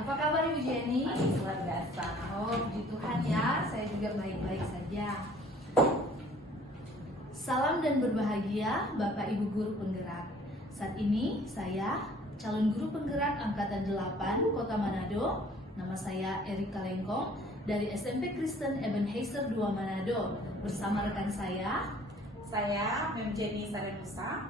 apa kabar Ibu Jenny? Luar biasa. Oh, puji Tuhan ya, saya juga baik-baik saja. Salam dan berbahagia Bapak Ibu Guru Penggerak. Saat ini saya calon guru penggerak Angkatan 8 Kota Manado. Nama saya Erika Lengkong dari SMP Kristen Ebenezer 2 Manado. Bersama rekan saya Mem Jenny Sarenusa,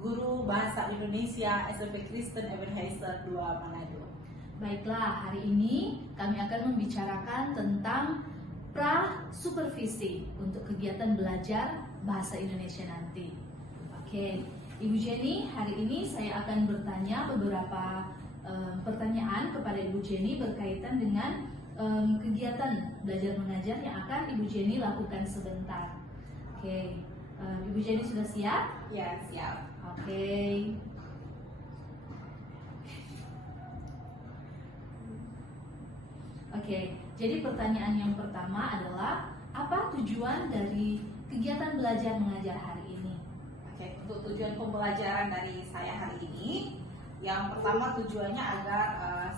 guru Bahasa Indonesia SMP Kristen Ebenezer 2 Manado. Baiklah, hari ini kami akan membicarakan tentang pra-supervisi untuk kegiatan belajar bahasa Indonesia nanti. Oke, Ibu Jenny, hari ini saya akan bertanya beberapa pertanyaan kepada Ibu Jenny berkaitan dengan kegiatan belajar mengajar yang akan Ibu Jenny lakukan sebentar. Oke, Ibu Jenny sudah siap? Ya, siap. Oke. Oke, jadi pertanyaan yang pertama adalah apa tujuan dari kegiatan belajar mengajar hari ini? Oke, untuk tujuan pembelajaran dari saya hari ini, yang pertama tujuannya agar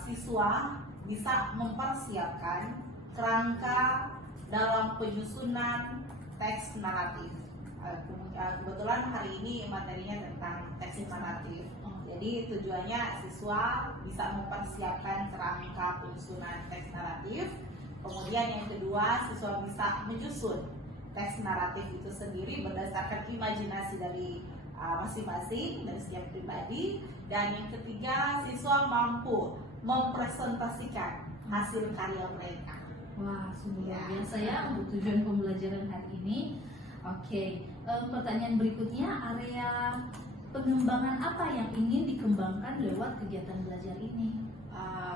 siswa bisa mempersiapkan kerangka dalam penyusunan teks naratif. Kebetulan hari ini materinya tentang teks naratif. Jadi tujuannya siswa bisa mempersiapkan kerangka penyusunan teks naratif. Kemudian yang kedua, siswa bisa menyusun teks naratif itu sendiri berdasarkan imajinasi dari masing-masing dari setiap pribadi. Dan yang ketiga, siswa mampu mempresentasikan hasil karya mereka. Wah, sungguh luar biasa ya untuk tujuan pembelajaran hari ini. Oke, pertanyaan berikutnya, area pengembangan apa yang ingin dikembangkan lewat kegiatan belajar ini?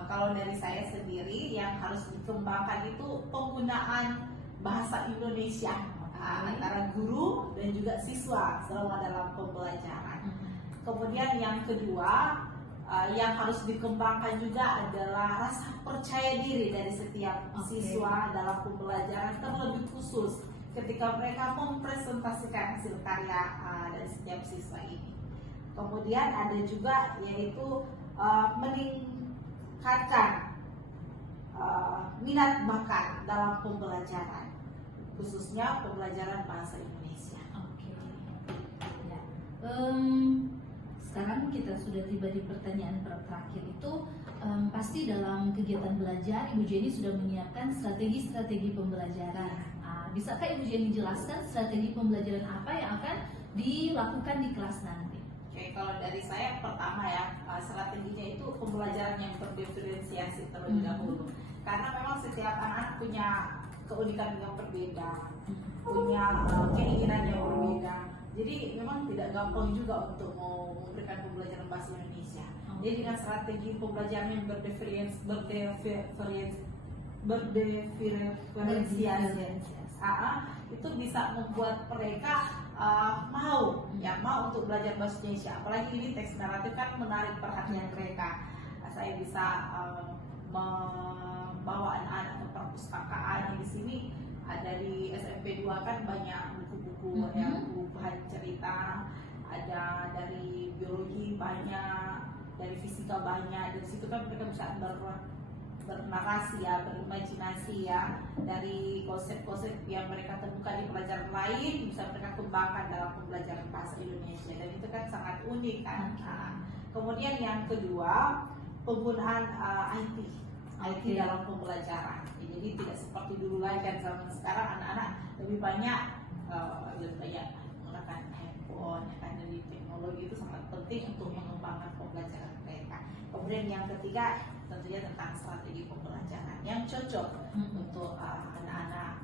Kalau dari saya sendiri, yang harus dikembangkan itu penggunaan bahasa Indonesia antara guru dan juga siswa selama dalam pembelajaran. Kemudian yang kedua, yang harus dikembangkan juga adalah rasa percaya diri dari setiap siswa dalam pembelajaran, terlebih khusus ketika mereka mempresentasikan hasil karya dari setiap siswa ini. Kemudian ada juga yaitu meningkatkan minat bakat dalam pembelajaran, khususnya pembelajaran bahasa Indonesia. Oke. Ya. Sekarang kita sudah tiba di pertanyaan terakhir itu, pasti dalam kegiatan belajar Ibu Jenny sudah menyiapkan strategi-strategi pembelajaran. Bisakah Ibu Jenny jelaskan strategi pembelajaran apa yang akan dilakukan di kelas nanti? Oke, kalau dari saya pertama ya, strateginya itu pembelajaran yang berdiferensiasi terlebih dahulu. Karena memang setiap anak punya keunikan yang berbeda, punya keinginan yang berbeda. Jadi memang tidak gampang juga untuk mau memberikan pembelajaran bahasa Indonesia. Jadi dengan strategi pembelajaran yang berdiferensiasi, itu bisa membuat mereka mau untuk belajar bahasa Indonesia. Apalagi ini teks naratif kan menarik perhatian mereka. Saya bisa membawa anak-anak ke perpustakaan. Di sini dari SMP 2 kan banyak buku-buku yang bahan cerita, ada dari biologi banyak, dari fisika banyak. Dari situ kan mereka bisa bernarasi ya, berimajinasi ya, dari konsep-konsep yang mereka temukan di pelajaran lain bisa mereka kembangkan dalam pembelajaran bahasa Indonesia, dan itu kan sangat unik kan. Kemudian yang kedua, penggunaan IT dalam pembelajaran. Jadi tidak seperti dulu lagi kan, zaman sekarang anak-anak lebih banyak menggunakan handphone ya kan. Jadi teknologi itu sangat penting untuk mengembangkan pembelajaran mereka. Kemudian yang ketiga, tentunya tentang strategi pembelajaran yang cocok untuk anak-anak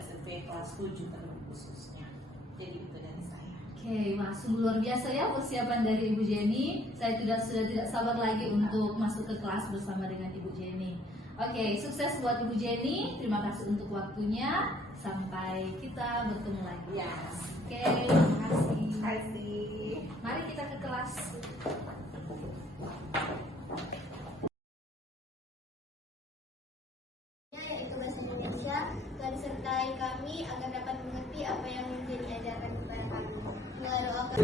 SMP kelas 7 terlebih khususnya. Jadi itu dari saya. Oke, wah sungguh luar biasa ya persiapan dari Ibu Jenny. Saya sudah tidak sabar lagi untuk masuk ke kelas bersama dengan Ibu Jenny. Oke, sukses buat Ibu Jenny. Terima kasih untuk waktunya. Sampai kita bertemu lagi. Yes. Oke, terima kasih. Terima kasih. Mari kita ke kelas. Yaitu bahasa Indonesia, dan sertai kami agar dapat mengerti apa yang menjadi ajarkan kepada kami. Mulai doakan.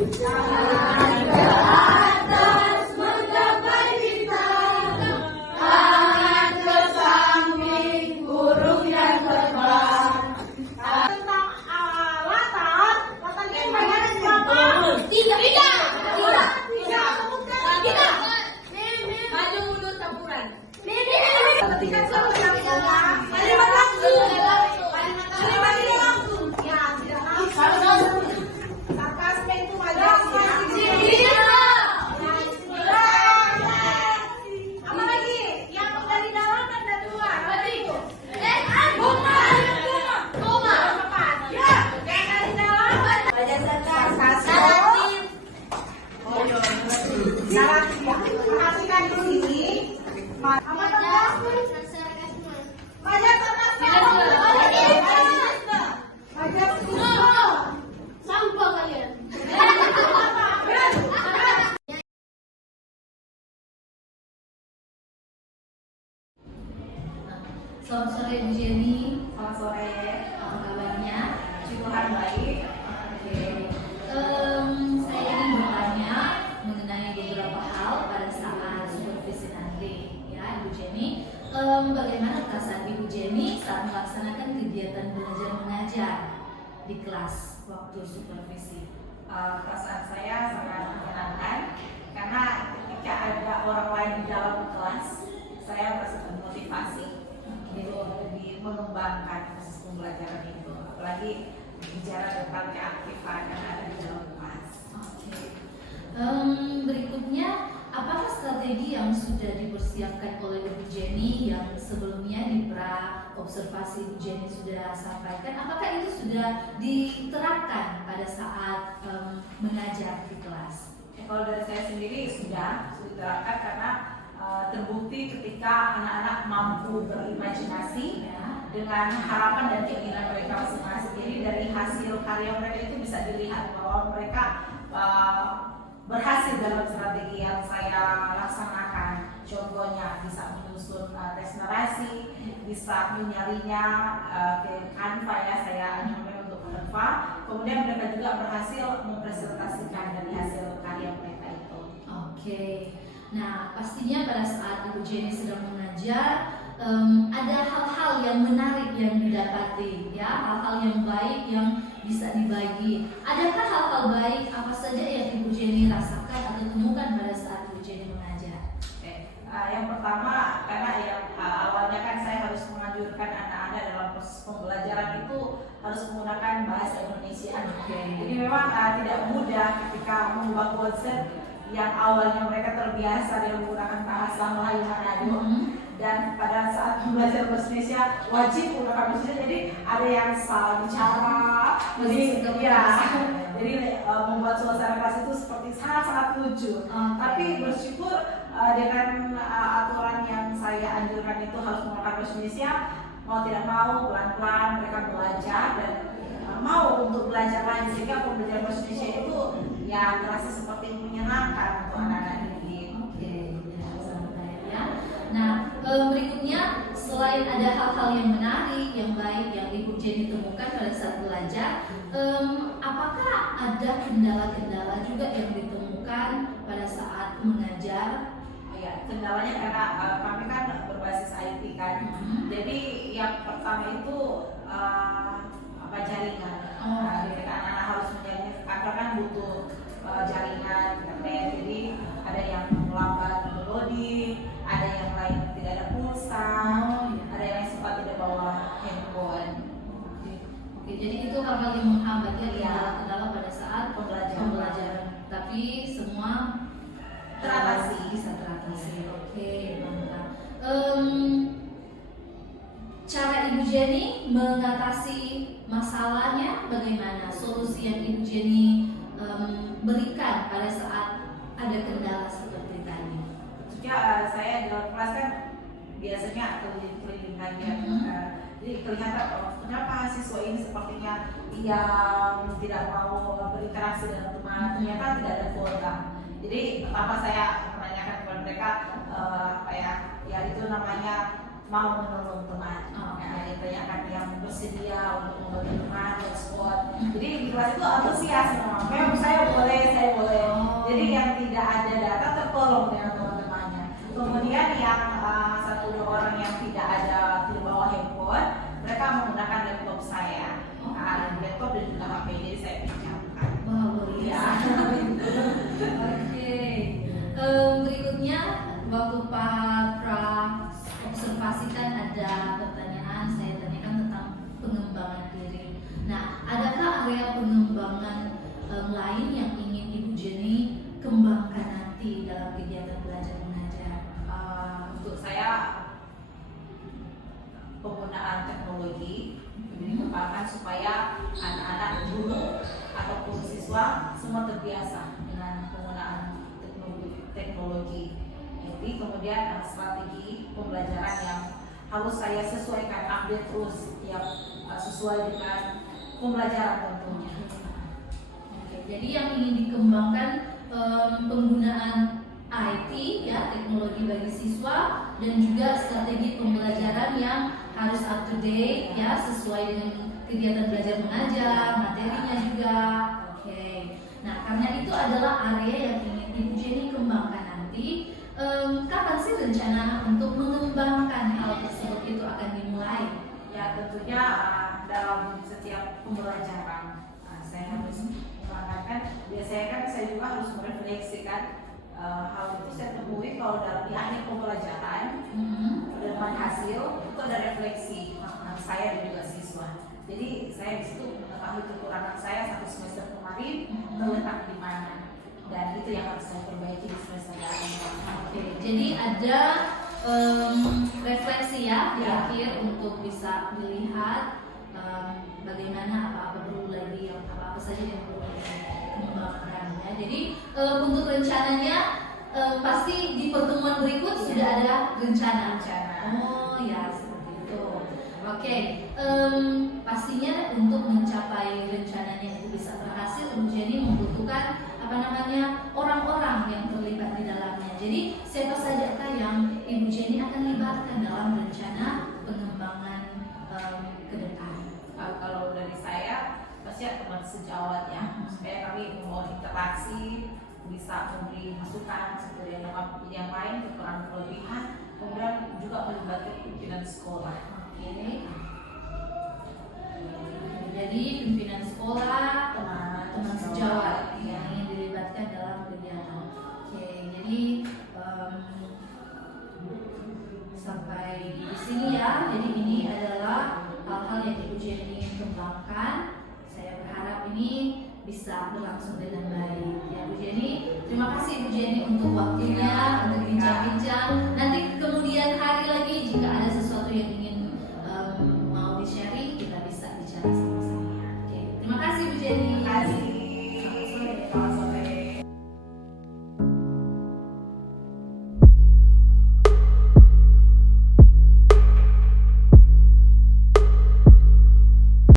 Perhatikan terus yang kalimat langsung. Kalimat langsung. Ya, sarkasme itu wajar ya. Apa lagi? Yang dari dalam dan dari luar. Apa itu? Koma. Ya, yang dari dalam. Belajar sarkasme. Syarat ya. Perhatikan di sini. Apa sarkasme? Wajar sarkasme. Wajar Sampah kalian. Selamat sore Bu Jenny, Selamat sore. apa kabarnya? Tuhan baik. Oke. Saya ingin bertanya mengenai beberapa hal pada saat supervisi nanti, ya Ibu Jenny. Bagaimana perasaan Ibu Jenny saat melaksanakan kegiatan belajar mengajar di kelas waktu supervisi? Perasaan saya sangat menyenangkan karena ketika ada orang lain di dalam kelas, saya merasa termotivasi untuk lebih mengembangkan proses pembelajaran itu, apalagi bicara tentang keaktifan yang ada di dalam kelas. Oke. Berikutnya, apakah strategi yang sudah dipersiapkan oleh Ibu Jenny yang sebelumnya di pra observasi Ibu Jenny sudah sampaikan, apakah itu sudah diterapkan pada saat mengajar di kelas? Kalau dari saya sendiri sudah diterapkan karena terbukti ketika anak-anak mampu berimajinasi dengan harapan dan keinginan mereka masing-masing. Jadi dari hasil karya mereka itu bisa dilihat bahwa mereka berhasil dalam strategi yang saya laksanakan. Contohnya bisa menyusun teks narasi, bisa menyalinya ke Canva ya, saya nyampe untuk Canva. Kemudian mereka juga berhasil mempresentasikan dari hasil karya mereka itu. Oke. Nah, pastinya pada saat Ibu Jenny sedang mengajar, ada hal-hal yang menarik yang didapati, ya, hal-hal yang baik yang bisa dibagi. Adakah hal-hal baik apa saja yang Ibu Jenny rasakan atau temukan pada saat Ibu Jenny mengajar? Yang pertama, karena yang awalnya kan saya harus menganjurkan anak-anak dalam proses pembelajaran itu harus menggunakan bahasa Indonesia. Jadi memang tidak mudah ketika mengubah konsep yang awalnya mereka terbiasa dengan menggunakan bahasa Melayu Manado, dan pada saat belajar bahasa Indonesia wajib menggunakan bahasa Indonesia, jadi ada yang salah bicara, jadi membuat suasana kelas itu seperti sangat-sangat lucu. Tapi bersyukur dengan aturan yang saya anjurkan itu harus menggunakan bahasa Indonesia, mau tidak mau pelan-pelan mereka belajar dan mau untuk belajar lagi, sehingga pembelajaran bahasa Indonesia itu ya terasa seperti menyenangkan untuk anak-anak ini. Oke, ya, sangat baik ya. Nah, berikutnya selain ada hal-hal yang menarik, yang baik yang Ibu Jenny temukan pada saat belajar, apakah ada kendala-kendala juga yang ditemukan pada saat mengajar? Ya, kendalanya karena kami kan berbasis IT kan. Jadi yang pertama itu jaringan. Ketika anak-anak harus menjarinnya ke kantor kan butuh jaringan internet. Jadi ada yang lambat loading, ada yang lain tidak ada pulsa, ada yang sempat tidak bawa handphone. Oke, jadi itu hal-hal yang menghambat ya, kendala-kendala pada saat pembelajaran. Tapi semua bisa teratasi. Oke, mantap. Cara Ibu Jenny mengatasi masalahnya bagaimana? Solusi yang Ibu Jenny berikan pada saat ada kendala seperti tadi? Ya, saya dalam kelas kan biasanya keliling-kelilingan ya. Jadi kelihatan kenapa siswa ini sepertinya yang tidak mau berinteraksi dengan teman, ternyata tidak ada kuota. Jadi apa saya menanyakan kepada mereka ya itu namanya mau menolong teman. Ditanyakan yang bersedia untuk membantu teman, hotspot. Jadi di kelas itu antusias, memang saya boleh. Jadi yang tidak ada data tertolong dengan teman-temannya. Kemudian yang satu dua orang yang tidak bawa handphone, mereka menggunakan laptop saya. Laptop dan juga HP, jadi saya pinjamkan. Wow, ya. Oke. Berikutnya waktu Pak pra observasi dilakukan supaya anak-anak guru ataupun siswa semua terbiasa dengan penggunaan teknologi. Jadi kemudian strategi pembelajaran yang harus saya sesuaikan, update terus tiap sesuai dengan pembelajaran tentunya. Oke, jadi yang ingin dikembangkan penggunaan IT ya, teknologi bagi siswa, dan juga strategi pembelajaran yang harus up to date ya, sesuai dengan kegiatan belajar mengajar, materinya juga. Oke. Nah, karena itu adalah area yang ingin Ibu Jenny kembangkan nanti. Kapan sih rencana untuk mengembangkan hal tersebut itu akan dimulai? Ya tentunya dalam setiap pembelajaran saya harus mengatakan, biasanya kan saya juga harus merefleksikan hal itu saya temui kalau dalam di akhir pembelajaran dengan hasil itu ada refleksi saya dan juga siswa. Jadi saya di situ mengetahui kekurangan saya satu semester kemarin terletak di mana, dan itu yang harus saya perbaiki di semester depan. Oke, jadi ada refleksi ya di akhir untuk bisa dilihat bagaimana apa-apa perlu lagi, apa-apa saja yang perlu dikembangkan ya. Jadi untuk rencananya pasti di pertemuan berikut sudah ada rencana. Oh ya, seperti itu. Oke, pastinya untuk mencapai rencananya itu bisa berhasil, Ibu Jenny membutuhkan orang-orang yang terlibat di dalamnya. Jadi siapa sajakah yang Ibu Jenny akan libatkan dalam rencana pengembangan ke depan? Kalau dari saya pasti ada teman sejawat ya, supaya kami membawa interaksi, bisa memberi masukan seperti yang lain, kekurangan kelebihan, kemudian juga melibatkan pimpinan sekolah. Oke. Jadi pimpinan sekolah, teman sejawat yang ingin dilibatkan dalam kegiatan. Oke, jadi sampai di sini ya. Jadi ini adalah hal-hal yang Ibu Jenny kembangkan. Saya berharap ini bisa berlangsung dengan baik. Ya, Bu Jenny, terima kasih Bu Jenny untuk waktunya, untuk bincang-bincang. Nanti kemudian hari